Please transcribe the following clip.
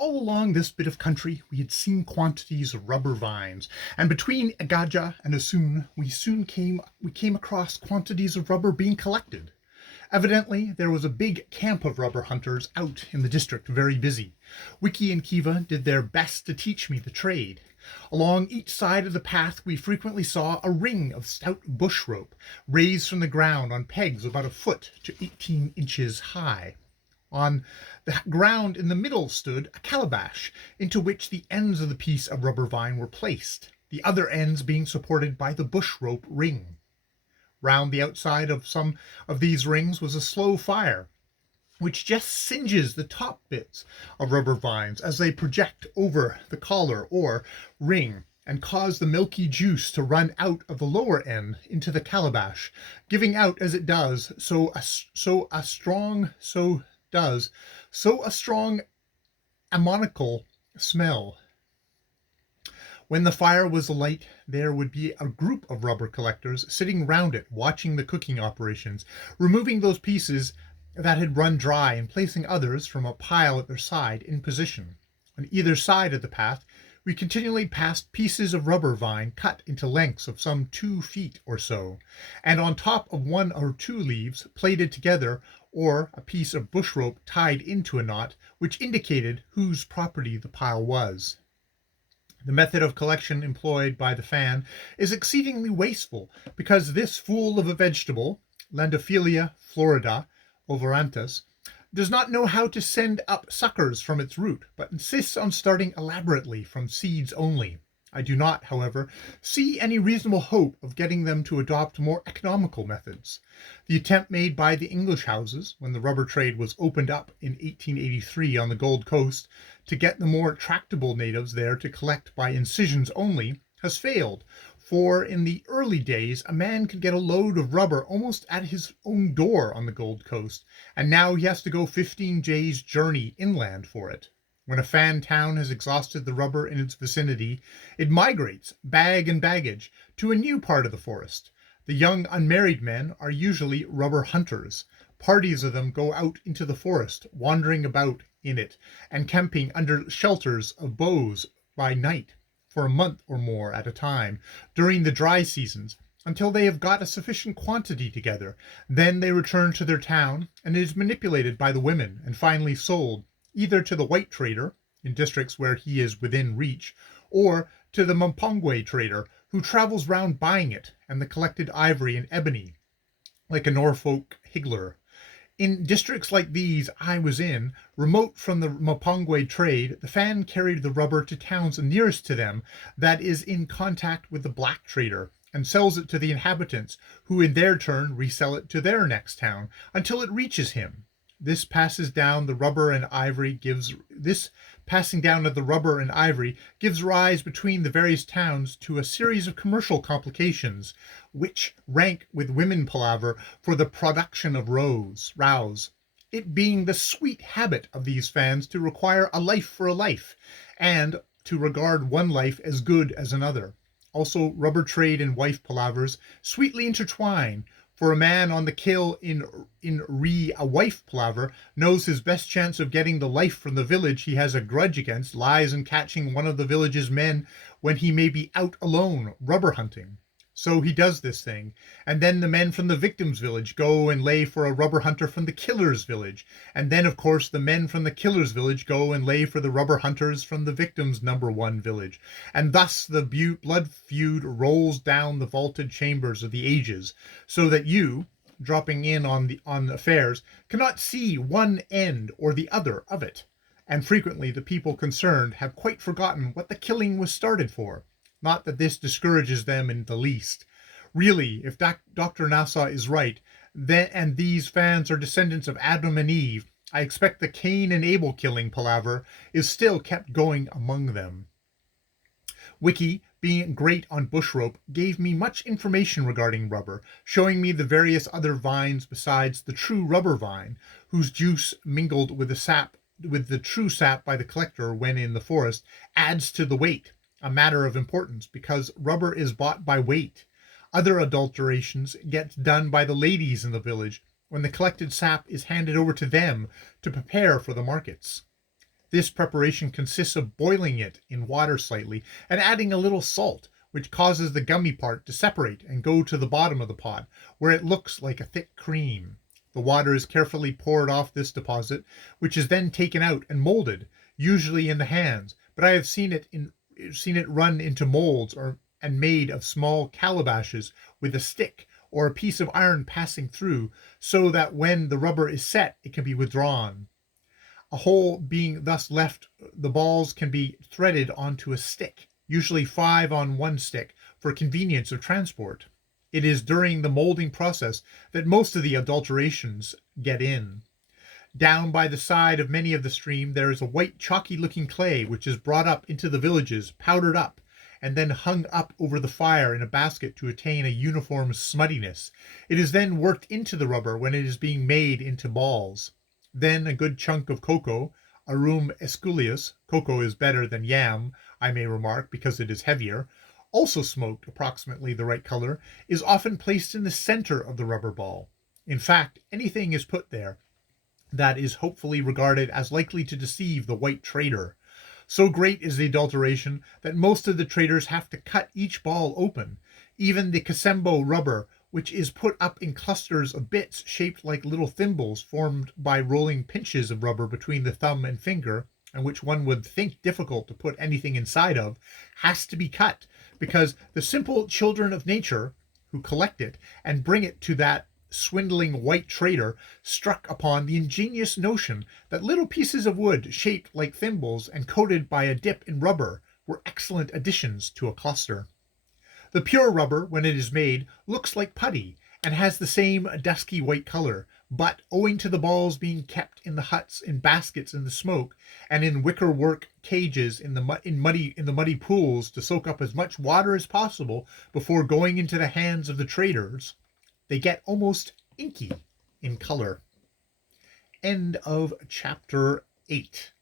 All along this bit of country we had seen quantities of rubber vines, and between Agaja and Asun we came across quantities of rubber being collected. Evidently, there was a big camp of rubber hunters out in the district, very busy. Wiki and Kiva did their best to teach me the trade. Along each side of the path we frequently saw a ring of stout bush rope, raised from the ground on pegs about a foot to 18 inches high. On the ground in the middle stood a calabash, into which the ends of the piece of rubber vine were placed, the other ends being supported by the bush rope ring. Round the outside of some of these rings was a slow fire, which just singes the top bits of rubber vines as they project over the collar or ring and cause the milky juice to run out of the lower end into the calabash, giving out as it does a strong ammoniacal smell. When the fire was alight, there would be a group of rubber collectors sitting round it, watching the cooking operations, removing those pieces that had run dry and placing others from a pile at their side in position. On either side of the path, we continually passed pieces of rubber vine cut into lengths of some 2 feet or so, and on top of 1 or 2 leaves plaited together, or a piece of bush rope tied into a knot, which indicated whose property the pile was. The method of collection employed by the fan is exceedingly wasteful, because this fool of a vegetable, Landophilia florida ovoranthus, does not know how to send up suckers from its root, but insists on starting elaborately from seeds only. I do not, however, see any reasonable hope of getting them to adopt more economical methods. The attempt made by the English houses, when the rubber trade was opened up in 1883 on the Gold Coast, to get the more tractable natives there to collect by incisions only, has failed, for in the early days a man could get a load of rubber almost at his own door on the Gold Coast, and now he has to go 15 days' journey inland for it. When a fan town has exhausted the rubber in its vicinity, it migrates, bag and baggage, to a new part of the forest. The young unmarried men are usually rubber hunters. Parties of them go out into the forest, wandering about in it, and camping under shelters of boughs by night, for a month or more at a time, during the dry seasons, until they have got a sufficient quantity together. Then they return to their town, and it is manipulated by the women, and finally sold, either to the white trader, in districts where he is within reach, or to the Mpongwe trader, who travels round buying it and the collected ivory and ebony, like a Norfolk higgler. In districts like these I was in, remote from the Mpongwe trade, the fan carried the rubber to towns nearest to them that is in contact with the black trader, and sells it to the inhabitants, who in their turn resell it to their next town, until it reaches him. This passing down of the rubber and ivory gives rise between the various towns to a series of commercial complications, which rank with women palaver for the production of rows, it being the sweet habit of these fans to require a life for a life, and to regard one life as good as another. Also, rubber trade and wife palavers sweetly intertwine, for a man on the kill in a wife palaver knows his best chance of getting the life from the village he has a grudge against lies in catching one of the village's men when he may be out alone rubber hunting. So he does this thing, and then the men from the victim's village go and lay for a rubber hunter from the killer's village, and then of course the men from the killer's village go and lay for the rubber hunters from the victim's number 1 village, and thus the blood feud rolls down the vaulted chambers of the ages, so that you, dropping in on affairs, cannot see one end or the other of it, and frequently the people concerned have quite forgotten what the killing was started for. Not that this discourages them in the least. Really, if Dr. Nassau is right, and these fans are descendants of Adam and Eve, I expect the Cain and Abel killing palaver is still kept going among them. Wiki, being great on bush rope, gave me much information regarding rubber, showing me the various other vines besides the true rubber vine, whose juice mingled with the true sap by the collector when in the forest, adds to the weight, a matter of importance, because rubber is bought by weight. Other adulterations get done by the ladies in the village, when the collected sap is handed over to them to prepare for the markets. This preparation consists of boiling it in water slightly and adding a little salt, which causes the gummy part to separate and go to the bottom of the pot, where it looks like a thick cream. The water is carefully poured off this deposit, which is then taken out and molded, usually in the hands, but I have seen it run into molds and made of small calabashes with a stick or a piece of iron passing through, so that when the rubber is set, it can be withdrawn. A hole being thus left, the balls can be threaded onto a stick, usually 5 on one stick, for convenience of transport. It is during the molding process that most of the adulterations get in. Down by the side of many of the stream there is a white chalky-looking clay which is brought up into the villages, powdered up, and then hung up over the fire in a basket to attain a uniform smuttiness. It is then worked into the rubber when it is being made into balls. Then a good chunk of cocoa, Arum esculeus, cocoa is better than yam, I may remark, because it is heavier, also smoked approximately the right color, is often placed in the center of the rubber ball. In fact, anything is put there that is hopefully regarded as likely to deceive the white trader. So great is the adulteration that most of the traders have to cut each ball open. Even the Casembo rubber, which is put up in clusters of bits shaped like little thimbles formed by rolling pinches of rubber between the thumb and finger, and which one would think difficult to put anything inside of, has to be cut, because the simple children of nature, who collect it and bring it to that swindling white trader, struck upon the ingenious notion that little pieces of wood shaped like thimbles and coated by a dip in rubber were excellent additions to a cluster. The pure rubber, when it is made, looks like putty and has the same dusky white color, but owing to the balls being kept in the huts in baskets in the smoke and in wicker work cages in the muddy pools to soak up as much water as possible before going into the hands of the traders, they get almost inky in color. End of chapter 8.